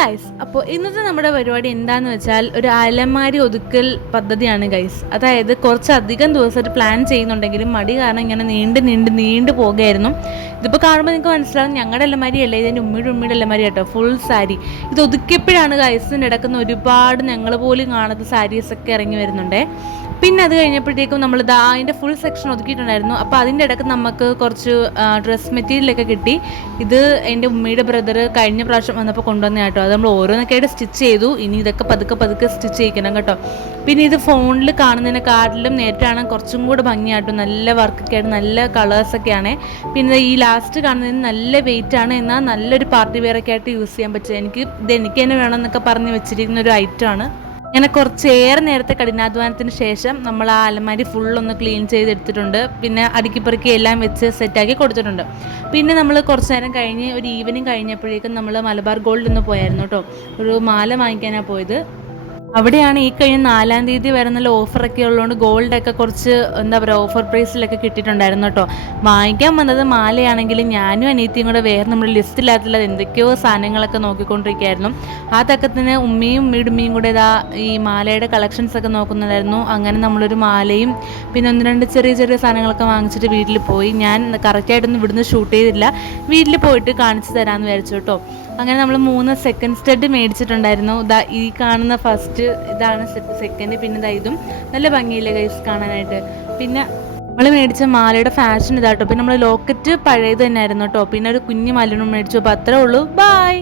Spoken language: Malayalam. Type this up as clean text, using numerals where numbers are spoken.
ഗൈസ്, അപ്പോൾ ഇന്നത്തെ നമ്മുടെ പരിപാടി എന്താണെന്ന് വെച്ചാൽ ഒരു അലമാരി ഒതുക്കൽ പദ്ധതിയാണ് ഗൈസ്. അതായത് കുറച്ചധികം ദിവസമായിട്ട് പ്ലാൻ ചെയ്യുന്നുണ്ടെങ്കിലും മടി കാരണം ഇങ്ങനെ നീണ്ടു പോകുകയായിരുന്നു. ഇതിപ്പോൾ കാണുമ്പോൾ നിങ്ങൾക്ക് മനസ്സിലാവും ഞങ്ങളുടെ അലമാരി അല്ല, ഇതിൻ്റെ ഉമ്മയുടെ അലമാരി കേട്ടോ, ഫുൾ സാരി. ഇത് ഒതുക്കിയപ്പോഴാണ് ഗൈസിന് കിടക്കുന്ന ഒരുപാട് ഞങ്ങൾ പോലും കാണാത്ത സാരീസൊക്കെ ഇറങ്ങി വരുന്നുണ്ടേ. പിന്നെ അത് കഴിഞ്ഞപ്പോഴത്തേക്കും നമ്മൾ അതിൻ്റെ ഫുൾ സെക്ഷൻ ഒതുക്കിയിട്ടുണ്ടായിരുന്നു. അപ്പോൾ അതിൻ്റെ ഇടയ്ക്ക് നമുക്ക് കുറച്ച് ഡ്രസ് മെറ്റീരിയലൊക്കെ കിട്ടി. ഇത് എൻ്റെ ഉമ്മയുടെ ബ്രദർ കഴിഞ്ഞ പ്രാവശ്യം വന്നപ്പോൾ കൊണ്ടുവന്ന കേട്ടോ. അത് നമ്മൾ ഓരോന്നൊക്കെയായിട്ട് സ്റ്റിച്ച് ചെയ്തു. ഇനി ഇതൊക്കെ പതുക്കെ സ്റ്റിച്ച് ചെയ്യിക്കണം കേട്ടോ. പിന്നെ ഇത് ഫോണിൽ കാണുന്നതിനെക്കാട്ടിലും നേരിട്ടാണ് കുറച്ചും കൂടെ ഭംഗിയായിട്ടും നല്ല വർക്കൊക്കെ ആയിട്ട് നല്ല കളേഴ്സൊക്കെയാണ്. പിന്നെ ഈ ലാസ്റ്റ് കാണുന്നതിന് നല്ല വെയിറ്റാണ്, എന്നാൽ നല്ലൊരു പാർട്ടി വെയറൊക്കെ ആയിട്ട് യൂസ് ചെയ്യാൻ പറ്റും. എനിക്ക് തന്നെ വേണമെന്നൊക്കെ പറഞ്ഞ് വെച്ചിരിക്കുന്ന ഒരു ഐറ്റമാണ്. അങ്ങനെ കുറച്ചേറെ നേരത്തെ കഠിനാധ്വാനത്തിന് ശേഷം നമ്മൾ ആ അലമാരി ഫുള്ളൊന്ന് ക്ലീൻ ചെയ്തെടുത്തിട്ടുണ്ട്. പിന്നെ അടുക്കിപ്പറുക്കി എല്ലാം വെച്ച് സെറ്റാക്കി കൊടുത്തിട്ടുണ്ട്. പിന്നെ നമ്മൾ കുറച്ച് നേരം കഴിഞ്ഞ് ഒരു ഈവനിങ് കഴിഞ്ഞപ്പോഴേക്കും നമ്മൾ മലബാർ ഗോൾഡിൽ നിന്ന് പോയായിരുന്നു കേട്ടോ. ഒരു മാല വാങ്ങിക്കാനാണ് പോയത്. അവിടെയാണ് ഈ കഴിഞ്ഞ 4-ാം തീയതി വരെ നല്ല ഓഫറൊക്കെ ഉള്ളതുകൊണ്ട് ഗോൾഡൊക്കെ കുറച്ച് എന്താ പറയുക ഓഫർ പ്രൈസിലൊക്കെ കിട്ടിയിട്ടുണ്ടായിരുന്നു കേട്ടോ. വാങ്ങിക്കാൻ വന്നത് മാലയാണെങ്കിലും ഞാനും അനിയത്തിയും കൂടെ വേറെ നമ്മുടെ ലിസ്റ്റില്ലാത്തുള്ള എന്തൊക്കെയോ സാധനങ്ങളൊക്കെ നോക്കിക്കൊണ്ടിരിക്കുകയായിരുന്നു. ആ തക്കത്തിന് ഉമ്മയും കൂടെ ഈ മാലയുടെ കളക്ഷൻസൊക്കെ നോക്കുന്നുണ്ടായിരുന്നു. അങ്ങനെ നമ്മളൊരു മാലയും പിന്നെ 1-2 ചെറിയ സാധനങ്ങളൊക്കെ വാങ്ങിച്ചിട്ട് വീട്ടിൽ പോയി. ഞാൻ കറക്റ്റായിട്ടൊന്നും ഇവിടുന്ന് ഷൂട്ട് ചെയ്തില്ല, വീട്ടിൽ പോയിട്ട് കാണിച്ചു തരാമെന്ന് വിചാരിച്ചു കേട്ടോ. അങ്ങനെ നമ്മൾ 3 സെക്കൻഡ് സ്റ്റഡ് മേടിച്ചിട്ടുണ്ടായിരുന്നു. ഈ കാണുന്ന ഫസ്റ്റ് ഇതാണ് സെക്കൻഡ്, പിന്നെ ഇതും നല്ല ഭംഗിയില്ലേ ഗൈസ് കാണാനായിട്ട്. പിന്നെ നമ്മൾ മേടിച്ച മാലയുടെ ഫാഷൻ ഇതാട്ടോ. പിന്നെ നമ്മൾ ലോക്കറ്റ് പഴയത് തന്നെ ആയിരുന്നു കേട്ടോ. പിന്നെ ഒരു കുഞ്ഞു മലനും മേടിച്ചു. അപ്പോൾ അത്രേ ഉള്ളൂ. ബൈ.